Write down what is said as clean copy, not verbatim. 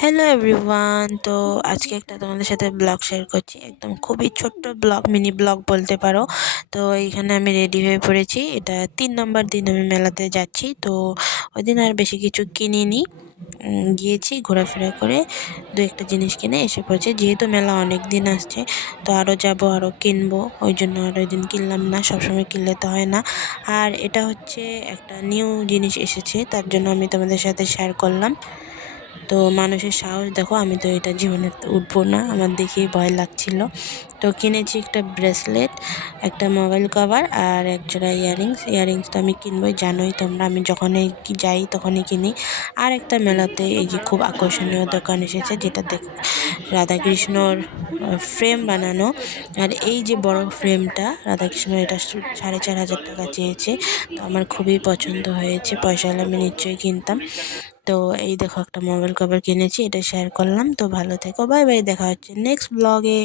Hello everyone. তো আজকে একটা তোমাদের সাথে ব্লগ শেয়ার করছি, একদম খুবই ছোট্ট ব্লগ, মিনি ব্লগ বলতে পারো। তো এইখানে আমি রেডি হয়ে পড়েছি, এটা 3 নম্বর দিন আমি মেলাতে যাচ্ছি। তো ওই দিন আর বেশি কিছু কিনিনি, গিয়েছি ঘোরাফেরা করে দু একটা জিনিস কিনে এসে পড়েছে। যেহেতু মেলা অনেক দিন আসছে, তো আরও যাব, আরও কিনবো, ওই জন্য আর ওই দিন কিনলাম না, সবসময় কিনলে তো হয় না। আর এটা হচ্ছে একটা নিউ জিনিস এসেছে, তার জন্য আমি তোমাদের সাথে শেয়ার করলাম। তো মানুষের সাহস দেখো, আমি তো এটা জীবনে উঠবো না, আমার দেখেই ভয় লাগছিল। তো কিনেছি একটা ব্রেসলেট, একটা মোবাইল কভার আর একজোড়া ইয়াররিংস তো আমি কিনবই, জানোই তোমরা, আমি যখনই যাই তখনই কিনি। আর একটা মেলাতে এই যে খুব আকর্ষণীয় দোকান এসেছে, যেটা রাধাকৃষ্ণর ফ্রেম বানানো। আর এই যে বড় ফ্রেমটা রাধাকৃষ্ণর, এটা 4,500 টাকা চেয়েছে। তো আমার খুবই পছন্দ হয়েছে, পয়সা হলে আমি নিশ্চয়ই কিনতাম। তো এই দেখো, একটা মোবাইল কভার কিনেছি, এটা শেয়ার করলাম। তো ভালো থেকো, বাই বাই, দেখা হচ্ছে নেক্সট ব্লগে।